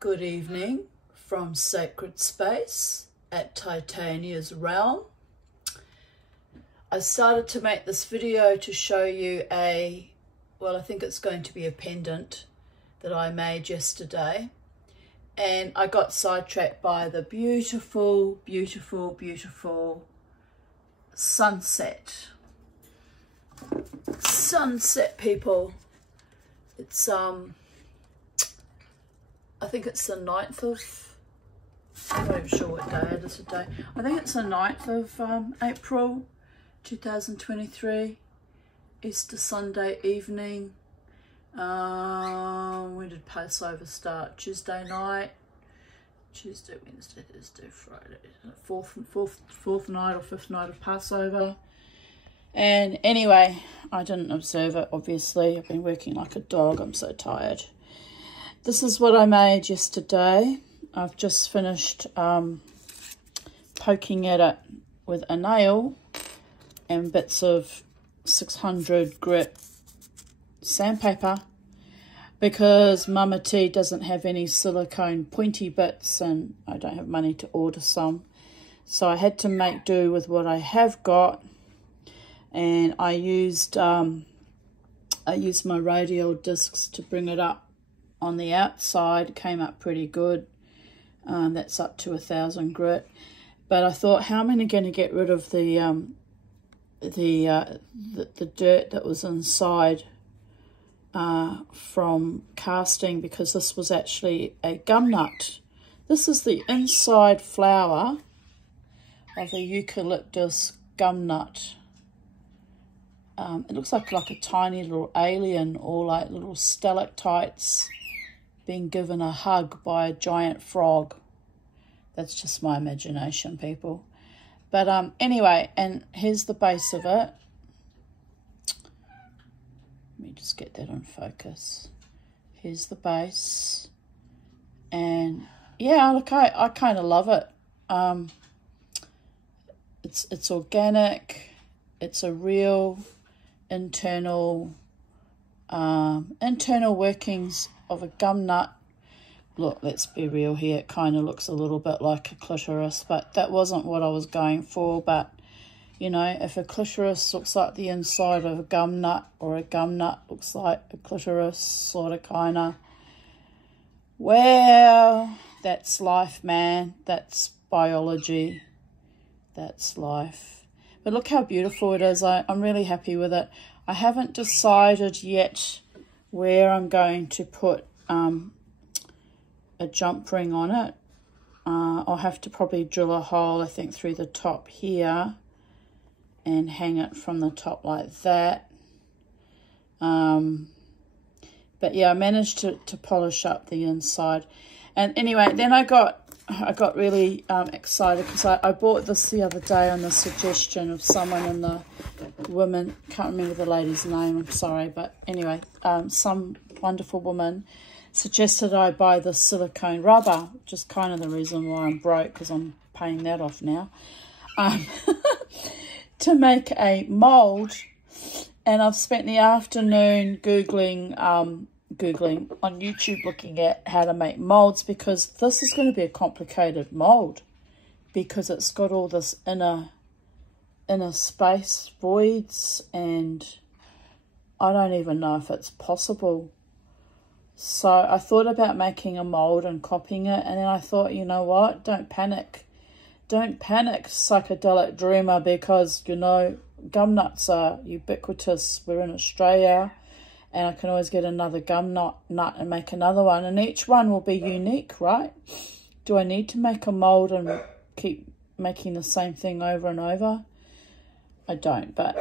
Good evening from Sacred Space at Titania's Realm. I started to make this video to show you I think it's going to be a pendant that I made yesterday. And I got sidetracked by the beautiful, beautiful, beautiful sunset. Sunset, people. It's I think it's the 9th of, I'm not even sure what day it is today. I think it's the 9th of April 2023, Easter Sunday evening. When did Passover start? Tuesday night, Tuesday, Wednesday, Thursday, Friday, fourth night or fifth night of Passover. And anyway, I didn't observe it, obviously. I've been working like a dog. I'm so tired. This is what I made yesterday. I've just finished poking at it with a nail and bits of 600 grit sandpaper because Mama T doesn't have any silicone pointy bits and I don't have money to order some. So I had to make do with what I have got, and I used my radial discs to bring it up on the outside. It came up pretty good. That's up to 1,000 grit. But I thought, how am I going to get rid of the dirt that was inside from casting, because this was actually a gum nut. This is the inside flower of a eucalyptus gum nut. It looks like a tiny little alien, or like little stalactites being given a hug by a giant frog. That's just my imagination, people. But anyway, and here's the base of it. Let me just get that in focus. Here's the base. And yeah, look, I kind of love it. It's organic. It's a real internal workings of a gum nut. Look, let's be real here. It kind of looks a little bit like a clitoris, but that wasn't what I was going for. But, you know, if a clitoris looks like the inside of a gum nut, or a gum nut looks like a clitoris, sort of, kind of, well, that's life, man. That's biology. That's life. But look how beautiful it is. I'm really happy with it. I haven't decided yet where I'm going to put a jump ring on it. I'll have to probably drill a hole, I think, through the top here and hang it from the top like that. But yeah, I managed to polish up the inside. And anyway, then I got really excited because I bought this the other day on the suggestion of someone in the women, can't remember the lady's name, I'm sorry, but anyway, some wonderful woman suggested I buy this silicone rubber, which is kind of the reason why I'm broke, because I'm paying that off now, to make a mould. And I've spent the afternoon Googling on YouTube, looking at how to make moulds, because this is going to be a complicated mould, because it's got all this inner space voids, and I don't even know if it's possible. So I thought about making a mould and copying it, and then I thought, you know what, don't panic. Don't panic, psychedelic dreamer, because, you know, gum nuts are ubiquitous. We're in Australia, and I can always get another gum nut and make another one, and each one will be unique, right? Do I need to make a mould and keep making the same thing over and over? I don't. But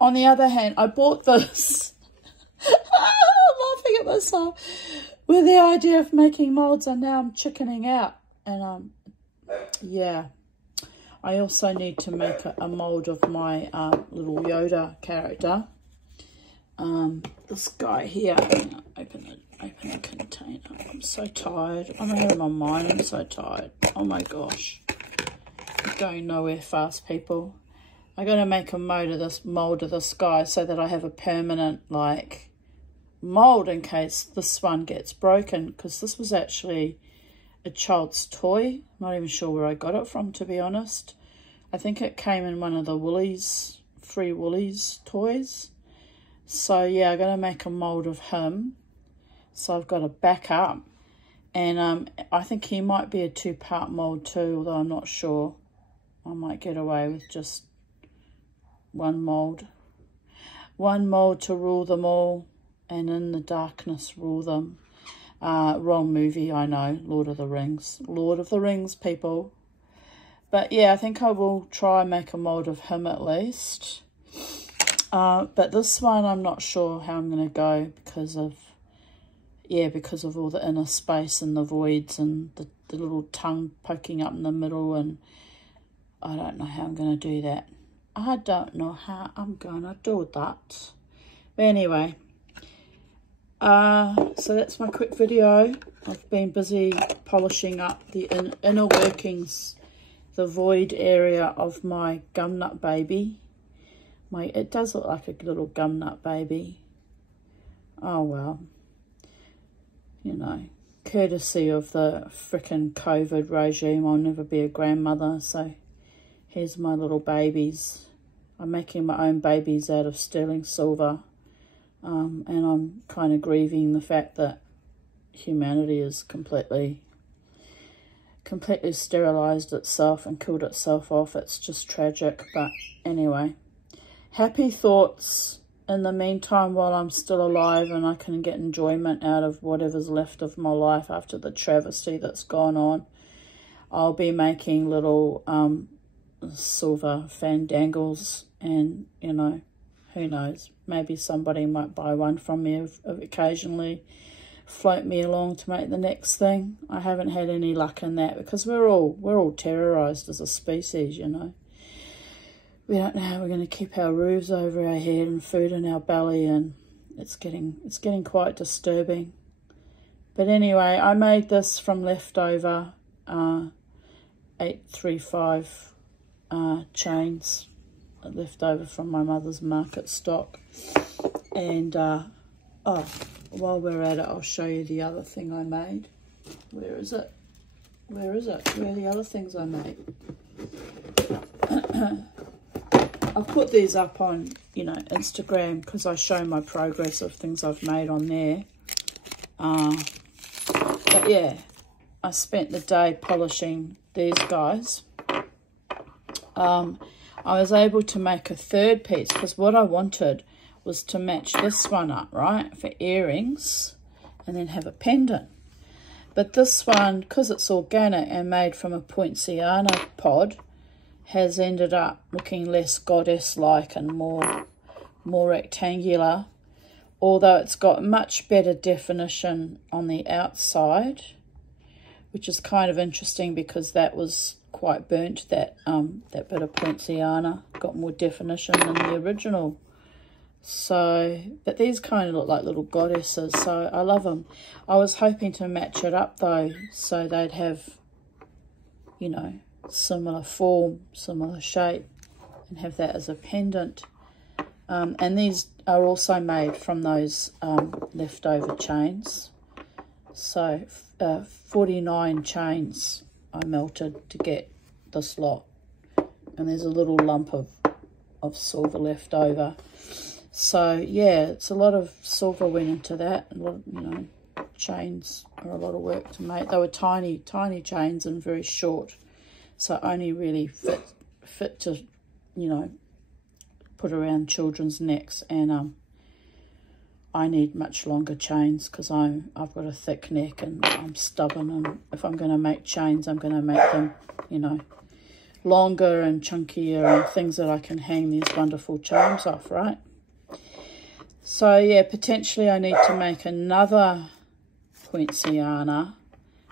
on the other hand, I bought this. I'm laughing at myself with the idea of making moulds, and now I'm chickening out. And yeah, I also need to make a mould of my little Yoda character. This guy here. Open the container. I'm so tired. I'm out of my mind. I'm so tired. Oh my gosh. I'm going nowhere fast, people. I'm going to make a mould of this guy so that I have a permanent, like, mold in case this one gets broken, because this was actually a child's toy. Not even sure where I got it from, to be honest. I think it came in one of the Woolies, free Woolies toys. So yeah, I'm going to make a mold of him. So I've got a backup. And I think he might be a 2-part mold too, although I'm not sure. I might get away with just one mold. One mold to rule them all, and in the darkness rule them. Wrong movie, I know. Lord of the Rings. Lord of the Rings, people. But yeah, I think I will try and make a mold of him at least. But this one, I'm not sure how I'm going to go because of all the inner space and the voids and the little tongue poking up in the middle, and I don't know how I'm going to do that. I don't know how I'm going to do that. But anyway, so that's my quick video. I've been busy polishing up the inner workings, the void area of my gumnut baby. It does look like a little gumnut baby. Oh well. You know, courtesy of the frickin' COVID regime, I'll never be a grandmother, so here's my little babies. I'm making my own babies out of sterling silver, and I'm kind of grieving the fact that humanity is completely sterilized itself and killed itself off. It's just tragic, but anyway. Happy thoughts in the meantime while I'm still alive and I can get enjoyment out of whatever's left of my life after the travesty that's gone on. I'll be making little silver fandangles, and, you know, who knows, maybe somebody might buy one from me of occasionally, float me along to make the next thing. I haven't had any luck in that because we're all terrorized as a species, you know. We don't know how we're going to keep our roofs over our head and food in our belly, and it's getting quite disturbing. But anyway, I made this from leftover 835 chains, left over from my mother's market stock. And oh, while we're at it, I'll show you the other thing I made. Where is it? Where are the other things I made? I've put these up on, you know, Instagram because I show my progress of things I've made on there. But yeah, I spent the day polishing these guys. I was able to make a third piece because what I wanted was to match this one up, right, for earrings and then have a pendant. But this one, because it's organic and made from a poinciana pod, has ended up looking less goddess-like and more rectangular, although it's got much better definition on the outside, which is kind of interesting because that was quite burnt, that bit of poinciana got more definition than the original. So, but these kind of look like little goddesses, so I love them. I was hoping to match it up though, so they'd have, you know, similar form, similar shape, and have that as a pendant. And these are also made from those leftover chains. So 49 chains I melted to get this lot, and there's a little lump of silver left over. So yeah, it's a lot of silver went into that. A lot, you know, chains are a lot of work to make. They were tiny chains and very short. So only really fit to, you know, put around children's necks, and I need much longer chains because I've got a thick neck and I'm stubborn, and if I'm going to make chains, I'm going to make them, you know, longer and chunkier and things that I can hang these wonderful charms off, right? So yeah, potentially I need to make another poinciana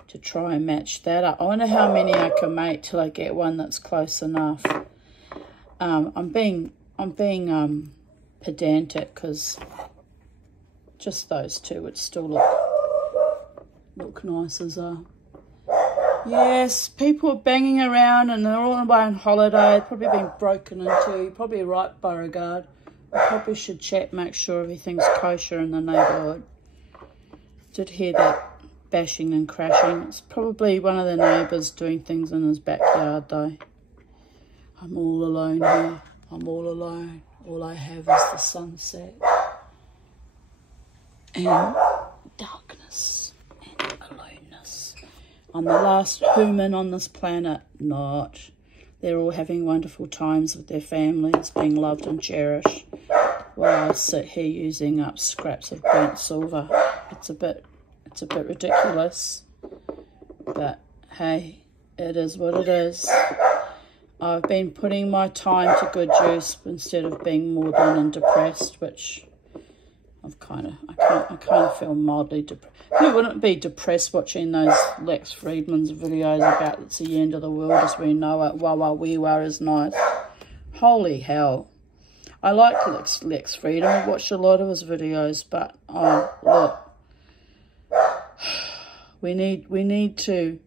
to try and match that up. I wonder how many I can make till I get one that's close enough. I'm being pedantic because just those two would still look nice as a... Yes, people are banging around and they're all away on holiday, probably been broken into. You're probably right, Beauregard. I probably should check, make sure everything's kosher in the neighbourhood. Did hear that bashing and crashing. It's probably one of the neighbours doing things in his backyard though. I'm all alone here. I'm all alone. All I have is the sunset and darkness and aloneness. I'm the last human on this planet. Not. They're all having wonderful times with their families, being loved and cherished, while I sit here using up scraps of burnt silver. It's a bit ridiculous, but hey, it is what it is. I've been putting my time to good use instead of being maudlin and depressed, which I kind of feel mildly depressed. Who wouldn't be depressed watching those Lex Friedman's videos about it's the end of the world as we know it? Wawa wee wa is nice. Holy hell. I like Lex Friedman. I've watched a lot of his videos, but oh look. We need to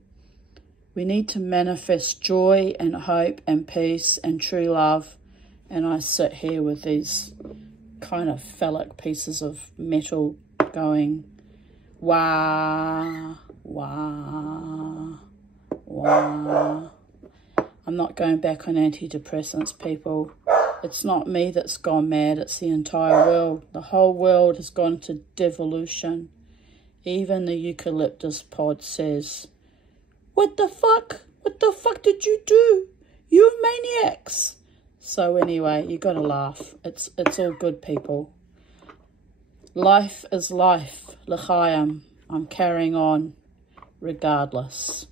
manifest joy and hope and peace and true love, and I sit here with these kind of phallic pieces of metal going wah wah wah. I'm not going back on antidepressants, people. It's not me that's gone mad, it's the entire world. The whole world has gone to devolution. Even the eucalyptus pod says, what the fuck? What the fuck did you do? You maniacs. So anyway, you got to laugh. It's all good, people. Life is life. L'chaim. I'm carrying on regardless.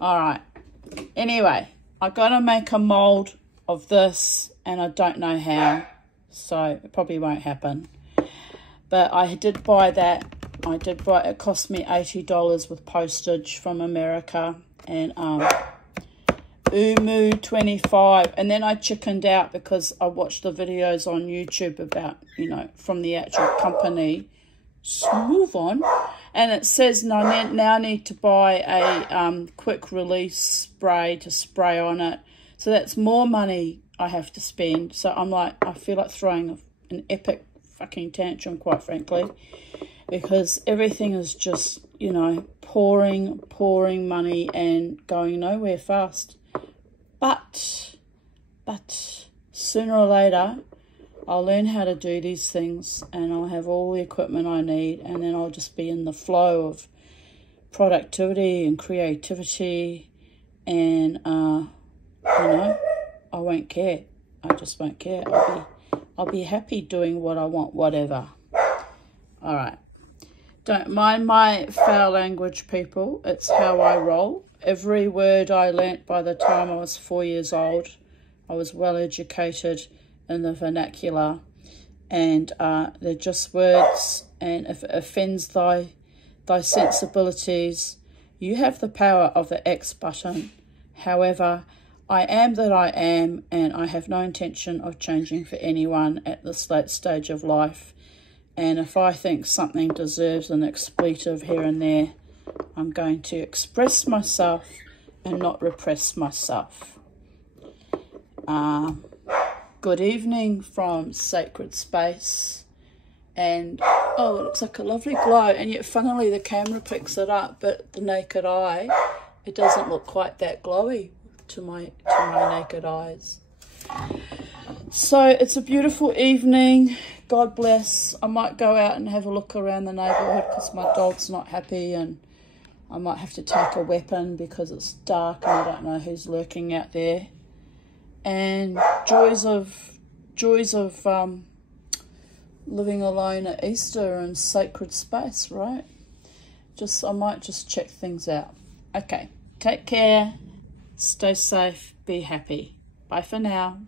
All right. Anyway, I got to make a mold of this, and I don't know how, so it probably won't happen. But I did buy that. It cost me $80 with postage from America, and Umu 25, and then I chickened out because I watched the videos on YouTube about, you know, from the actual company. Move on. And it says no, I now need to buy a quick release spray to spray on it. So that's more money I have to spend. So I'm like, I feel like throwing an epic fucking tantrum, quite frankly, because everything is just, you know, pouring money and going nowhere fast. But sooner or later, I'll learn how to do these things, and I'll have all the equipment I need, and then I'll just be in the flow of productivity and creativity, and you know, I won't care. I just won't care. I'll be happy doing what I want, whatever. All right. Don't mind my foul language, people. It's how I roll. Every word I learnt by the time I was 4 years old. I was well educated in the vernacular, and they're just words, and if it offends thy sensibilities, you have the power of the X button. However, I am that I am, and I have no intention of changing for anyone at this late stage of life. And if I think something deserves an expletive here and there, I'm going to express myself and not repress myself. Good evening from Sacred Space. And, oh, it looks like a lovely glow. And yet, funnily, the camera picks it up, but the naked eye, it doesn't look quite that glowy to my naked eyes. So, it's a beautiful evening. God bless. I might go out and have a look around the neighbourhood because my dog's not happy, and I might have to take a weapon because it's dark and I don't know who's lurking out there. And joys of living alone at Easter and Sacred Space, right? I might just check things out. Okay, take care, stay safe, be happy. Bye for now.